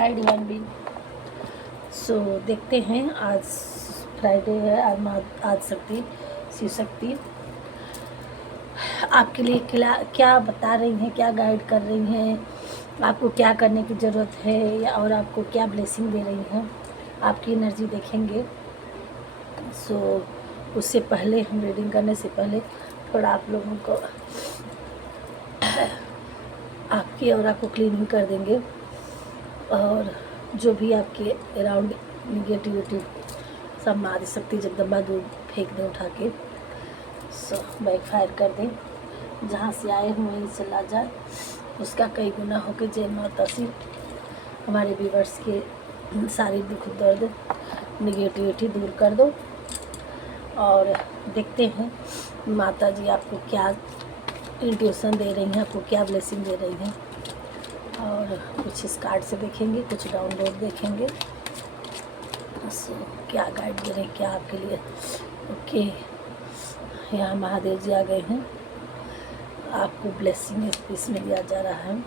Hi divine been. सो देखते हैं, आज फ्राइडे है, आज आज शक्ति शिव शक्ति आपके लिए क्या क्या बता रही हैं, क्या गाइड कर रही हैं, आपको क्या करने की ज़रूरत है या और आपको क्या ब्लेसिंग दे रही हैं, आपकी एनर्जी देखेंगे। सो उससे पहले हम रीडिंग करने से पहले थोड़ा आप लोगों को आपकी ऑरा को क्लीनिंग कर देंगे और जो भी आपके अराउंड निगेटिविटी सब में आदि शक्ति जगदम्बा दूर फेंक दें उठा के। सो बैक फायर कर दें, जहाँ से आए हुए वहीं चला जाए, उसका कई गुना होकर जय माता सी हमारे व्यूअर्स के सारी दुख दर्द निगेटिविटी दूर कर दो। और देखते हैं माता जी आपको क्या इंट्यूशन दे रही हैं, आपको क्या ब्लेसिंग दे रही हैं। और कुछ इस कार्ड से देखेंगे, कुछ डाउनलोड देखेंगे। सो क्या गाइड दे रहे हैं, क्या आपके लिए। ओके, यहाँ महादेव जी आ गए हैं, आपको ब्लेसिंग इसमें दिया जा रहा है।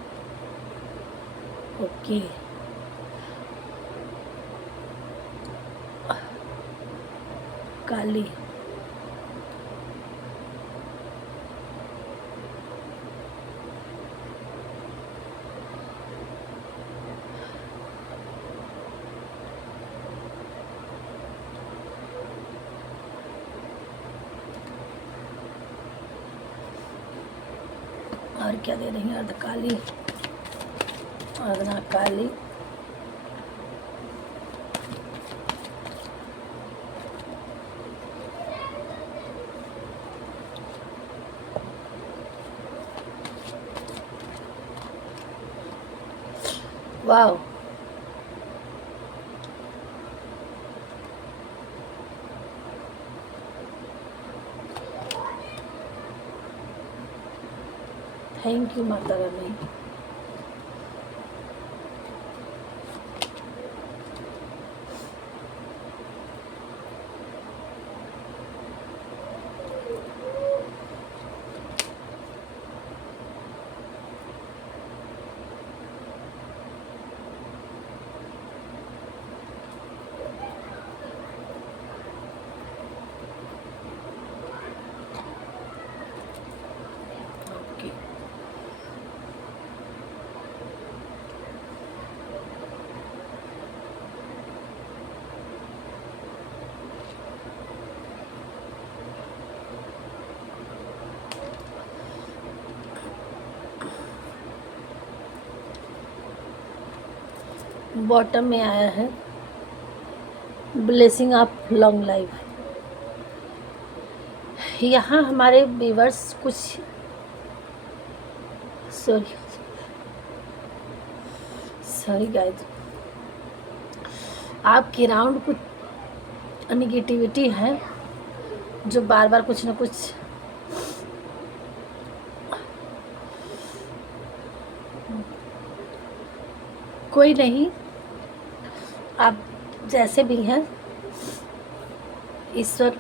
ओके, काली और क्या दे रही हैं, अर्धकाली, अर्धना काली, वाह, thank you Mata Rani. Okay, bottom में आया है ब्लेसिंग ऑफ लॉन्ग लाइफ। यहाँ हमारे व्यूअर्स कुछ सॉरी गाइस, आपके राउंड कुछ निगेटिविटी है जो बार बार कुछ ना कुछ कोई नहीं, आप जैसे भी हैं, ईश्वर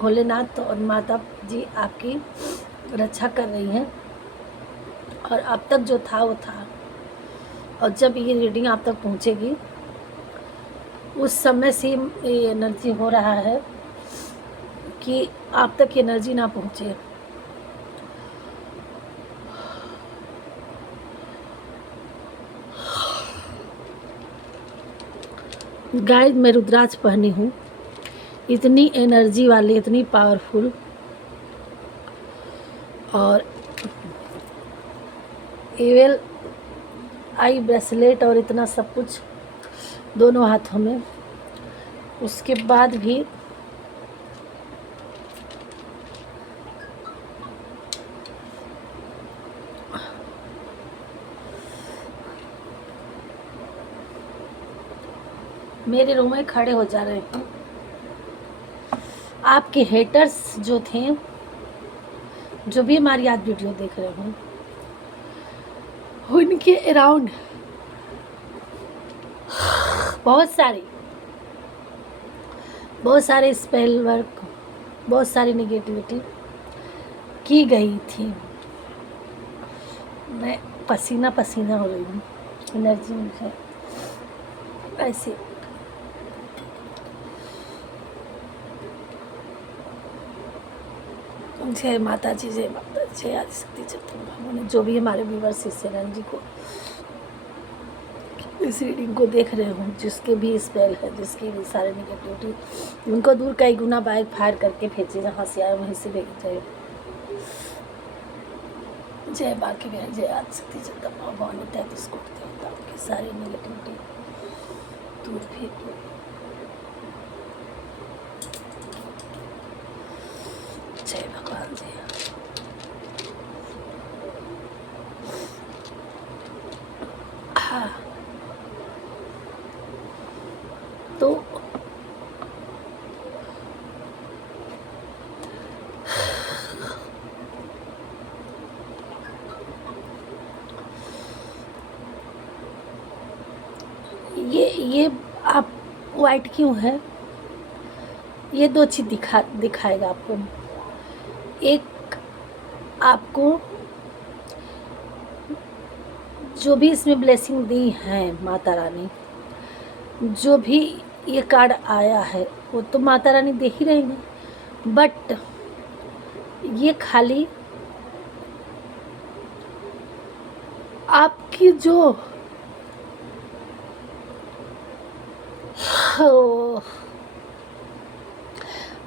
भोलेनाथ और माता जी आपकी रक्षा कर रही हैं। और अब तक जो था वो था, और जब ये रीडिंग आप तक पहुंचेगी उस समय से ये एनर्जी हो रहा है कि आप तक एनर्जी ना पहुंचे। गाइस, मैं रुद्राक्ष पहनी हूँ, इतनी एनर्जी वाली, इतनी पावरफुल, और एवेल आई ब्रेसलेट और इतना सब कुछ दोनों हाथों में, उसके बाद भी मेरे रूम में खड़े हो जा रहे हैं। आपके हेटर्स जो थे, जो भी हमारी आज वीडियो देख रहे हो, उनके अराउंड बहुत सारे स्पेल वर्क, बहुत सारी निगेटिविटी की गई थी। मैं पसीना पसीना हो रही हूँ। एनर्जी है ऐसे। जय माता जी, जय माता, जय आदिशक्ति जगदम्बा। जो भी हमारे व्यूवर्स इस एनर्जी को, इस रीडिंग को देख रहे हो, जिसके भी स्पेल है, जिसकी भी सारे निगेटिविटी, उनको दूर कई गुना बाइक फायर करके भेजे, जहाँ से आए वहीं से भेज जाए। जय बाकी में, जय आदिशक्ति जगदम्बा भवानी 33 कोटि देवताओं की सारी निगेटिविटी दूर फेंको। जय भगवान, जय। हाँ, तो ये आप वाइट क्यों है, ये दो चीज़ दिखाएगा आपको। एक, आपको जो भी इसमें ब्लेसिंग दी है माता रानी, जो भी ये कार्ड आया है वो तो माता रानी दे ही रही है, बट ये खाली आपकी जो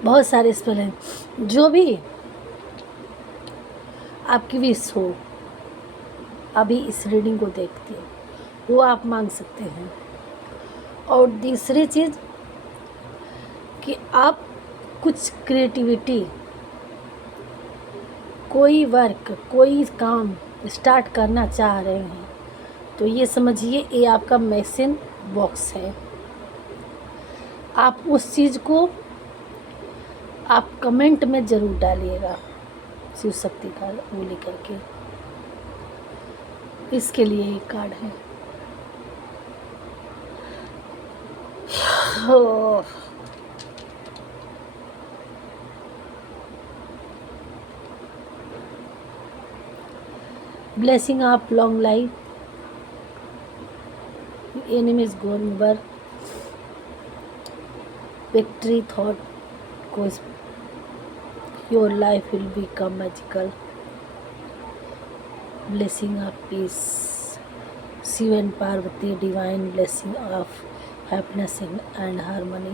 बहुत सारे स्पेल हैं, जो भी आपकी विश हो अभी इस रीडिंग को देखते हो वो आप मांग सकते हैं। और दूसरी चीज़ कि आप कुछ क्रिएटिविटी, कोई वर्क, कोई काम स्टार्ट करना चाह रहे हैं तो ये समझिए ये आपका मैसेज बॉक्स है। आप उस चीज़ को आप कमेंट में ज़रूर डालिएगा, शिव शक्ति का वो लेकर के, इसके लिए ये कार्ड है। Blessing of long life, enemies gone bar, victory thought को, your life will become magical, blessing of peace, Shiva and Parvati, divine blessing of happiness and harmony,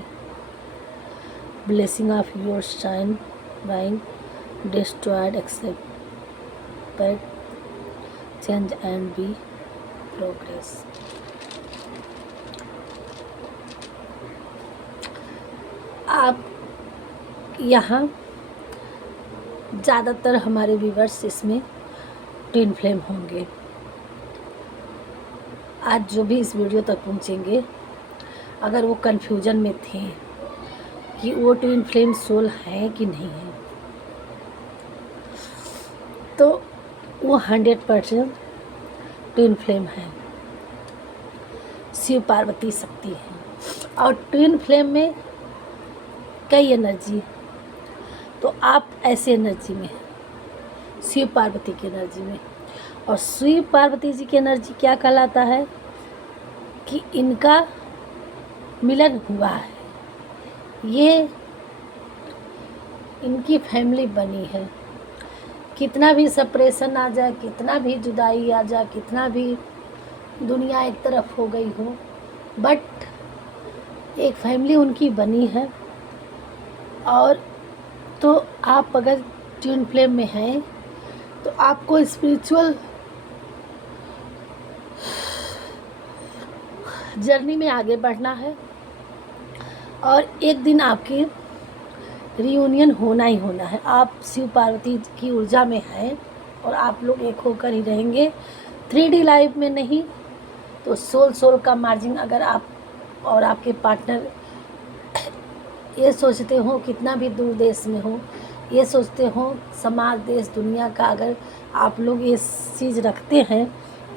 blessing of your shine, destroyed, accepted, change and be progress। आप यहाँ ज़्यादातर हमारे viewers इसमें twin flame होंगे। आज जो भी इस वीडियो तक पहुँचेंगे, अगर वो कन्फ्यूजन में थे कि वो ट्विन फ्लेम सोल है कि नहीं है, तो वो 100% ट्विन फ्लेम है, शिव पार्वती शक्ति है। और ट्विन फ्लेम में कई एनर्जी, तो आप ऐसे एनर्जी में हैं, शिव पार्वती की एनर्जी में। और शिव पार्वती जी की एनर्जी क्या कहलाता है कि इनका मिलन हुआ है, ये इनकी फैमिली बनी है। कितना भी सेपरेशन आ जाए, कितना भी जुदाई आ जाए, कितना भी दुनिया एक तरफ हो गई हो, बट एक फैमिली उनकी बनी है। और तो आप अगर ट्विन फ्लेम में हैं तो आपको स्पिरिचुअल जर्नी में आगे बढ़ना है और एक दिन आपकी रियूनियन होना ही होना है। आप शिव पार्वती की ऊर्जा में हैं और आप लोग एक होकर ही रहेंगे, 3D लाइफ में नहीं तो सोल का मार्जिन। अगर आप और आपके पार्टनर ये सोचते हो, कितना भी दूर देश में हो, ये सोचते हो समाज, देश, दुनिया का, अगर आप लोग ये चीज़ रखते हैं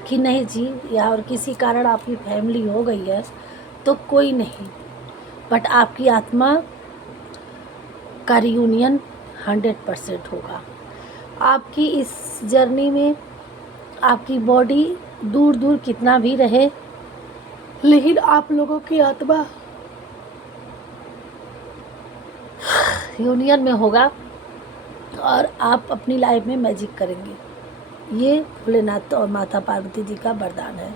कि नहीं जी, या और किसी कारण आपकी फैमिली हो गई है तो कोई नहीं, बट आपकी आत्मा का रियूनियन 100% होगा। आपकी इस जर्नी में आपकी बॉडी दूर दूर कितना भी रहे, लेकिन आप लोगों की आत्मा यूनियन में होगा और आप अपनी लाइफ में मैजिक करेंगे। ये भोलेनाथ और माता पार्वती जी का वरदान है।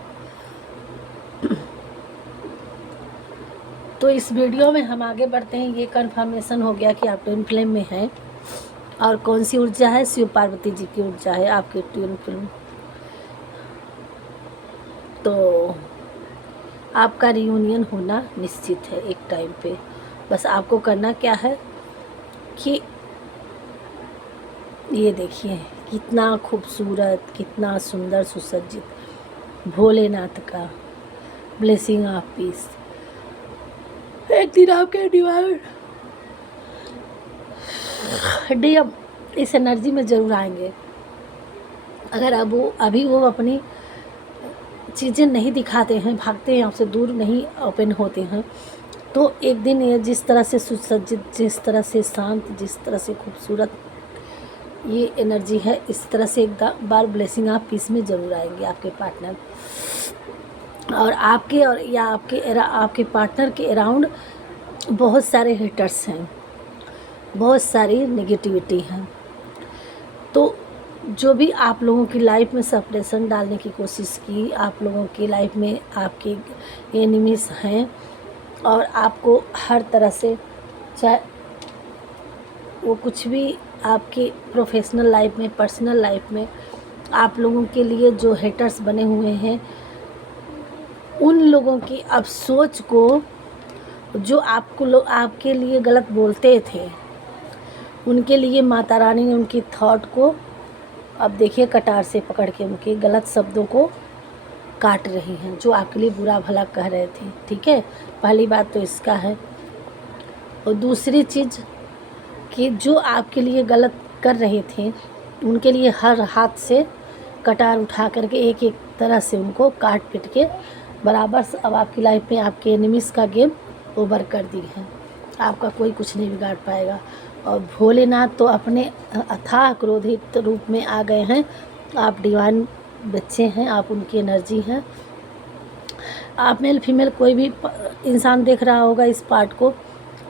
तो इस वीडियो में हम आगे बढ़ते हैं। ये कंफर्मेशन हो गया कि आप ट्विन फ्लेम में हैं और कौन सी ऊर्जा है, शिव पार्वती जी की ऊर्जा है आपके ट्विन फ्लेम। तो आपका रियूनियन होना निश्चित है एक टाइम पे। बस आपको करना क्या है कि ये देखिए कितना खूबसूरत, कितना सुंदर सुसज्जित भोलेनाथ का ब्लेसिंग ऑफ पीस। एक दिन आपके डीएम इस एनर्जी में ज़रूर आएंगे। अगर अब वो अभी वो अपनी चीज़ें नहीं दिखाते हैं, भागते हैं आपसे, दूर नहीं ओपन होते हैं, तो एक दिन ये जिस तरह से सुसज्जित, जिस तरह से शांत, जिस तरह से खूबसूरत ये एनर्जी है, इस तरह से एक बार ब्लेसिंग ऑफ पीस में ज़रूर आएंगे आपके पार्टनर। और आपके और या आपके पार्टनर के अराउंड बहुत सारे हेटर्स हैं, बहुत सारी नेगेटिविटी हैं। तो जो भी आप लोगों की लाइफ में सेपरेशन डालने की कोशिश की, आप लोगों की लाइफ में आपके एनिमीज हैं और आपको हर तरह से, चाहे वो कुछ भी आपकी प्रोफेशनल लाइफ में, पर्सनल लाइफ में आप लोगों के लिए जो हेटर्स बने हुए हैं, उन लोगों की अब सोच को, जो आपको लोग आपके लिए गलत बोलते थे, उनके लिए माता रानी ने उनकी थॉट को अब देखिए कटार से पकड़ के उनके गलत शब्दों को काट रही हैं, जो आपके लिए बुरा भला कह रहे थे। ठीक है, पहली बात तो इसका है। और दूसरी चीज़ कि जो आपके लिए गलत कर रहे थे, उनके लिए हर हाथ से कटार उठा करके एक एक तरह से उनको काट पीट के बराबर अब आपकी लाइफ में आपके एनिमीज़ का गेम ओवर कर दी है। आपका कोई कुछ नहीं बिगाड़ पाएगा। और भोलेनाथ तो अपने अथाह क्रोधित रूप में आ गए हैं। आप डिवाइन बच्चे हैं, आप उनकी एनर्जी हैं। आप मेल फीमेल कोई भी इंसान देख रहा होगा इस पार्ट को,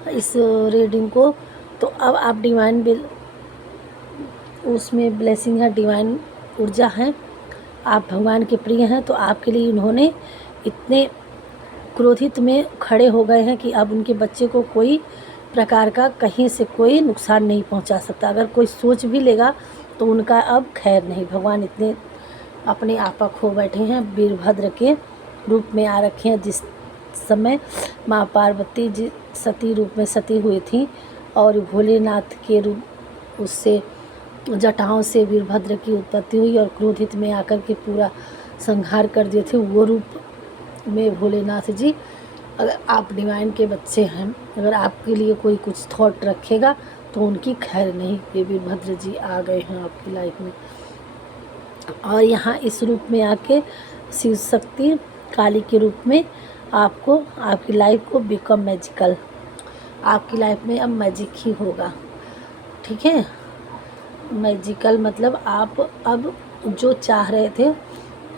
इस रीडिंग को, तो अब आप डिवाइन उसमें ब्लेसिंग है, डिवाइन ऊर्जा है, आप भगवान के प्रिय हैं। तो आपके लिए इन्होंने इतने क्रोधित में खड़े हो गए हैं कि अब उनके बच्चे को कोई प्रकार का कहीं से कोई नुकसान नहीं पहुंचा सकता। अगर कोई सोच भी लेगा तो उनका अब खैर नहीं। भगवान इतने अपने आपा खो बैठे हैं, वीरभद्र के रूप में आ रखे हैं। जिस समय माँ पार्वती जी सती रूप में सती हुई थी और भोलेनाथ के रूप उससे जटाओं से वीरभद्र की उत्पत्ति हुई और क्रोधित में आकर के पूरा संहार कर दिए थे, वो रूप में भोलेनाथ जी। अगर आप डिवाइन के बच्चे हैं, अगर आपके लिए कोई कुछ थॉट रखेगा तो उनकी खैर नहीं। ये वीरभद्र जी आ गए हैं आपकी लाइफ में और यहाँ इस रूप में आके शिव शक्ति काली के रूप में आपको, आपकी लाइफ को बिकम मैजिकल, आपकी लाइफ में अब मैजिक ही होगा। ठीक है, मैजिकल मतलब आप अब जो चाह रहे थे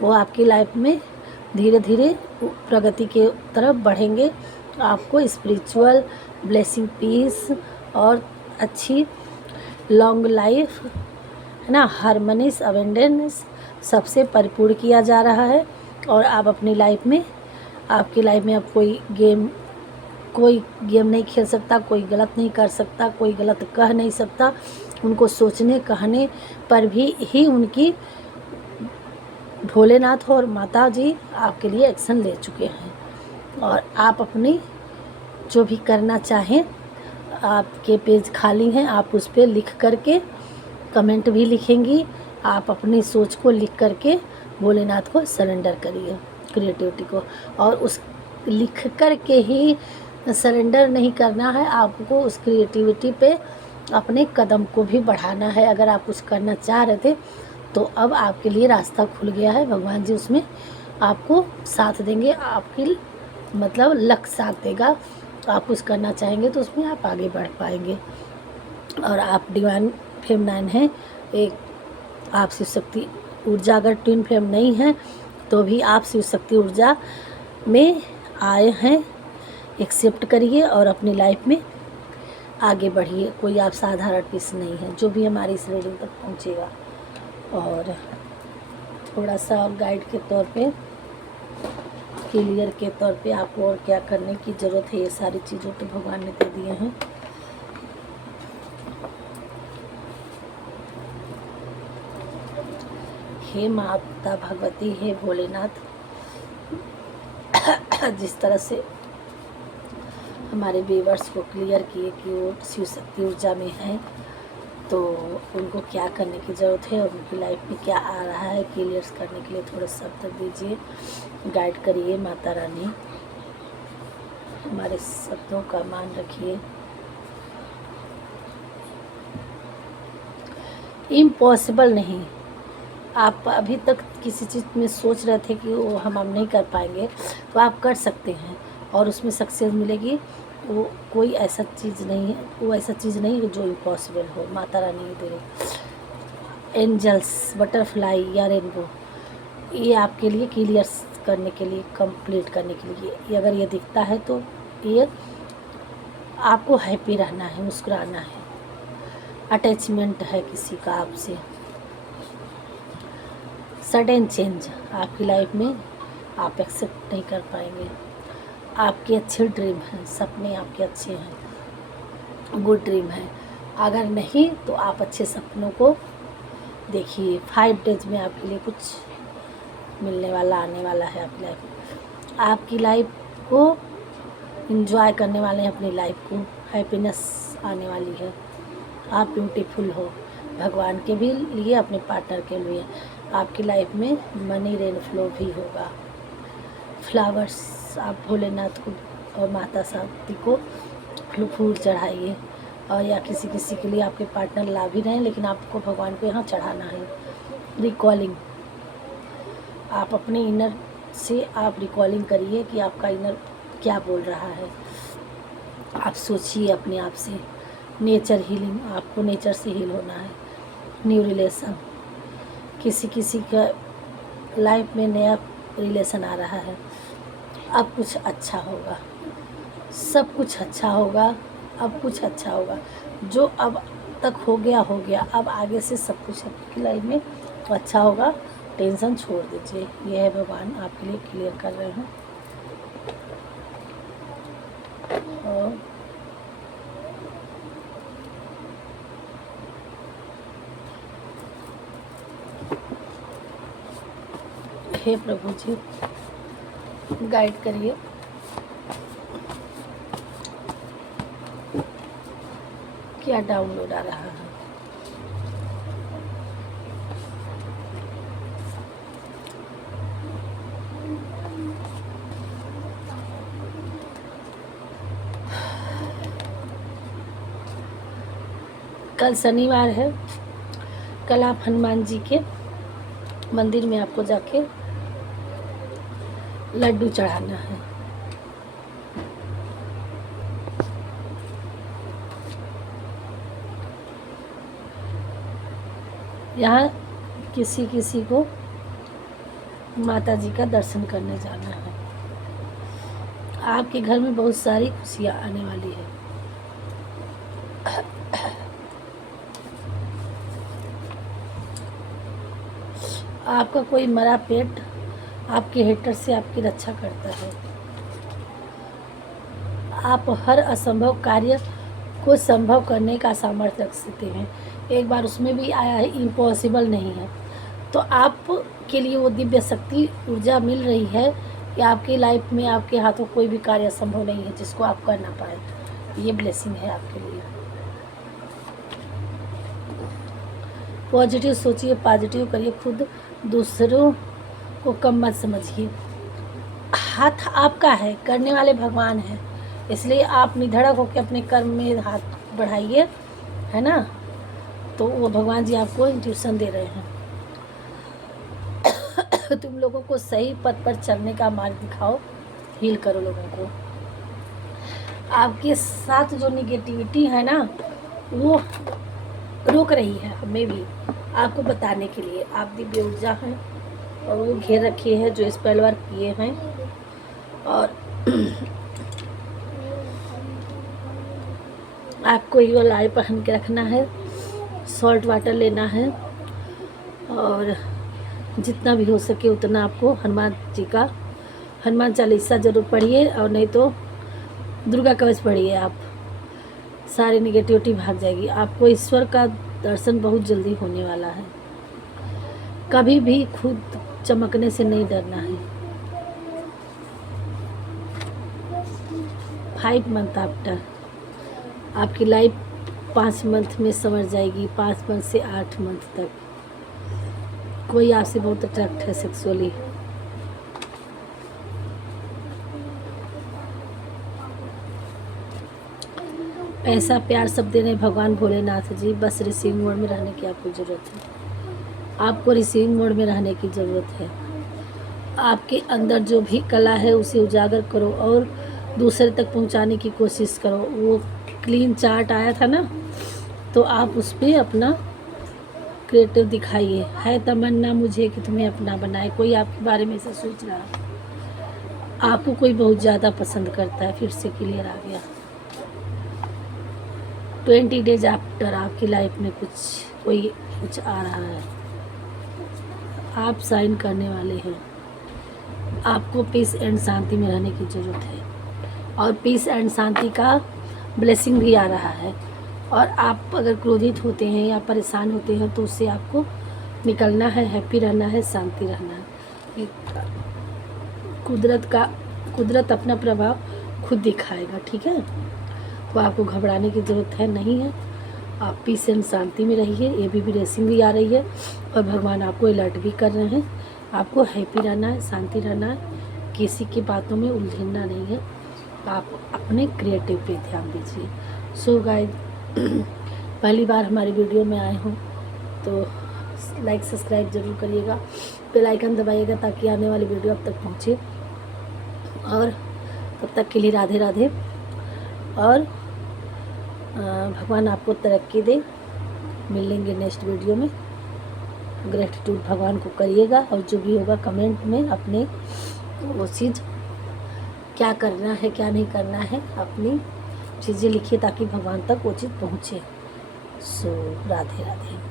वो आपकी लाइफ में धीरे धीरे प्रगति के तरफ बढ़ेंगे। आपको स्पिरिचुअल ब्लेसिंग, पीस और अच्छी लॉन्ग लाइफ है ना, हार्मनीस, अबेंडेंस सबसे परिपूर्ण किया जा रहा है। और आप अपनी लाइफ में, आपकी लाइफ में अब कोई गेम नहीं खेल सकता, कोई गलत नहीं कर सकता, कोई गलत कह नहीं सकता। उनको सोचने कहने पर भी ही उनकी भोलेनाथ और माता जी आपके लिए एक्शन ले चुके हैं। और आप अपनी जो भी करना चाहें, आपके पेज खाली हैं, आप उस पर लिख करके कमेंट भी लिखेंगी। आप अपनी सोच को लिख करके भोलेनाथ को सरेंडर करिए, क्रिएटिविटी को। और उस लिख करके ही सरेंडर नहीं करना है, आपको उस क्रिएटिविटी पे अपने कदम को भी बढ़ाना है। अगर आप कुछ करना चाह रहे थे तो अब आपके लिए रास्ता खुल गया है। भगवान जी उसमें आपको साथ देंगे, आपकी मतलब लक साथ देगा। आप कुछ करना चाहेंगे तो उसमें आप आगे बढ़ पाएंगे। और आप डिवाइन फेमिनाइन हैं, एक आप शिव शक्ति ऊर्जा। अगर ट्विन फ्लेम नहीं है तो भी आप शिव शक्ति ऊर्जा में आए हैं, एक्सेप्ट करिए और अपनी लाइफ में आगे बढ़िए। कोई आप साधारण पीस नहीं है जो भी हमारी इस रीडिंग तक पहुंचेगा। और थोड़ा सा और गाइड के तौर पे, क्लियर के तौर पे आपको और क्या करने की ज़रूरत है, ये सारी चीज़ों तो भगवान ने दे दिए हैं। हे माता भगवती, हे भोलेनाथ, जिस तरह से हमारे व्यूअर्स को क्लियर किए कि वो शिव शक्ति ऊर्जा में है, तो उनको क्या करने की ज़रूरत है और उनकी लाइफ में क्या आ रहा है, क्लियर करने के लिए थोड़ा शब्द दीजिए, गाइड करिए। माता रानी हमारे शब्दों का मान रखिए। इम्पॉसिबल नहीं, आप अभी तक किसी चीज़ में सोच रहे थे कि वो हम नहीं कर पाएंगे, तो आप कर सकते हैं और उसमें सक्सेस मिलेगी। वो कोई ऐसा चीज़ नहीं है, वो ऐसा चीज़ नहीं है जो इम्पॉसिबल हो। माता रानी दे रही एंजल्स, बटरफ्लाई या रेनबो, ये आपके लिए क्लियर करने के लिए, कंप्लीट करने के लिए, ये अगर ये दिखता है तो ये आपको हैप्पी रहना है, मुस्कुराना है। अटैचमेंट है किसी का आपसे, सडन चेंज आपकी लाइफ में आप एक्सेप्ट नहीं कर पाएंगे। आपके अच्छे ड्रीम हैं, सपने आपके अच्छे हैं, गुड ड्रीम है। अगर नहीं तो आप अच्छे सपनों को देखिए। 5 डेज में आपके लिए कुछ मिलने वाला, आने वाला है आपकी लाइफ में। आपकी लाइफ को एंजॉय करने वाले हैं, अपनी लाइफ को, हैप्पीनेस आने वाली है। आप ब्यूटीफुल हो भगवान के भी लिए, अपने पार्टनर के लिए। आपकी लाइफ में मनी रेन फ्लो भी होगा। फ्लावर्स आप भोलेनाथ को और माता शक्ति को फूल चढ़ाइए, और या किसी किसी के लिए आपके पार्टनर ला भी रहे हैं, लेकिन आपको भगवान को यहाँ चढ़ाना है। रिकॉलिंग, आप अपने इनर से आप रिकॉलिंग करिए कि आपका इनर क्या बोल रहा है। आप सोचिए अपने आप से। नेचर हीलिंग, आपको नेचर से हील होना है। न्यू रिलेशन, किसी किसी का लाइफ में नया रिलेशन आ रहा है। अब कुछ अच्छा होगा, सब कुछ अच्छा होगा, अब कुछ अच्छा होगा। जो अब तक हो गया हो गया, अब आगे से सब कुछ आपकी लाइफ में अच्छा होगा। टेंशन छोड़ दीजिए, यह है भगवान आपके लिए क्लियर कर रहे हैं। और हे प्रभु जी, गाइड करिए। क्या डाउनलोड आ रहा है? कल शनिवार है, कल आप हनुमान जी के मंदिर में आपको जाके लड्डू चढ़ाना है। यहाँ किसी किसी को माता जी का दर्शन करने जाना है। आपके घर में बहुत सारी खुशियाँ आने वाली है। आपका कोई मरा पेट आपके हेटर से आपकी रक्षा करता है। आप हर असंभव कार्य को संभव करने का सामर्थ्य रख सकते हैं। एक बार उसमें भी आया है इम्पॉसिबल नहीं है, तो आप के लिए वो दिव्य शक्ति ऊर्जा मिल रही है कि आपकी लाइफ में आपके हाथों कोई भी कार्य संभव नहीं है जिसको आप कर ना पाए। ये ब्लेसिंग है आपके लिए। पॉजिटिव सोचिए, पॉजिटिव करिए, खुद दूसरों को कम मत समझिए। हाथ आपका है, करने वाले भगवान हैं, इसलिए आप निधड़क होकर अपने कर्म में हाथ बढ़ाइए, है ना। तो वो भगवान जी आपको इंट्यूशन दे रहे हैं। तुम लोगों को सही पथ पर चलने का मार्ग दिखाओ, हील करो लोगों को। आपके साथ जो निगेटिविटी है ना, वो रोक रही है हमें भी आपको बताने के लिए। आप दिव्य ऊर्जा हैं, और वो घेर रखी है जो स्पेल वर्क किए हैं। और आपको ये वाला आई पहन के रखना है, सॉल्ट वाटर लेना है, और जितना भी हो सके उतना आपको हनुमान चालीसा जरूर पढ़िए, और नहीं तो दुर्गा कवच पढ़िए। आप सारी निगेटिविटी भाग जाएगी। आपको ईश्वर का दर्शन बहुत जल्दी होने वाला है। कभी भी खुद चमकने से नहीं डरना है। 5 मंथ आफ्टर आपकी लाइफ 5 मंथ में संवर जाएगी। 5 मंथ से 8 मंथ तक कोई आपसे बहुत अट्रैक्ट है सेक्सुअली। ऐसा प्यार सब दे रहे भगवान भोलेनाथ जी। बस रिसीविंग मोड में रहने की आपको ज़रूरत है। आपको रिसीविंग मोड में रहने की ज़रूरत है। आपके अंदर जो भी कला है उसे उजागर करो और दूसरे तक पहुंचाने की कोशिश करो। वो क्लीन चार्ट आया था ना, तो आप उस पर अपना क्रिएटिव दिखाइए। है तमन्ना मुझे कि तुम्हें अपना बनाए। कोई आपके बारे में ऐसा सोच रहा है, आपको कोई बहुत ज़्यादा पसंद करता है। फिर से क्लियर आ गया। 20 डेज आफ्टर आपकी लाइफ में कुछ आ रहा है। आप साइन करने वाले हैं। आपको पीस एंड शांति में रहने की ज़रूरत है, और पीस एंड शांति का ब्लेसिंग भी आ रहा है। और आप अगर क्रोधित होते हैं या परेशान होते हैं तो उससे आपको निकलना है, हैप्पी रहना है, शांति रहना है। कुदरत अपना प्रभाव खुद दिखाएगा, ठीक है। तो आपको घबराने की ज़रूरत है नहीं है। आप पीस एंड शांति में रहिए। ये भी ब्लेसिंग भी आ रही है, और भगवान आपको अलर्ट भी कर रहे हैं। आपको हैप्पी रहना है, शांति रहना है, किसी की बातों में उलझना नहीं है। आप अपने क्रिएटिव पे ध्यान दीजिए। सो गाइस, पहली बार हमारी वीडियो में आए हो तो लाइक सब्सक्राइब ज़रूर करिएगा, बेल आइकन दबाइएगा ताकि आने वाली वीडियो अब तक पहुँचे। और तब तक के लिए राधे राधे, और भगवान आपको तरक्की दे। मिलेंगे नेक्स्ट वीडियो में। ग्रेटिट्यूड भगवान को करिएगा, और जो भी होगा कमेंट में अपने वो चीज़ क्या करना है क्या नहीं करना है अपनी चीज़ें लिखिए ताकि भगवान तक वो चीज़ पहुँचे। सो राधे राधे।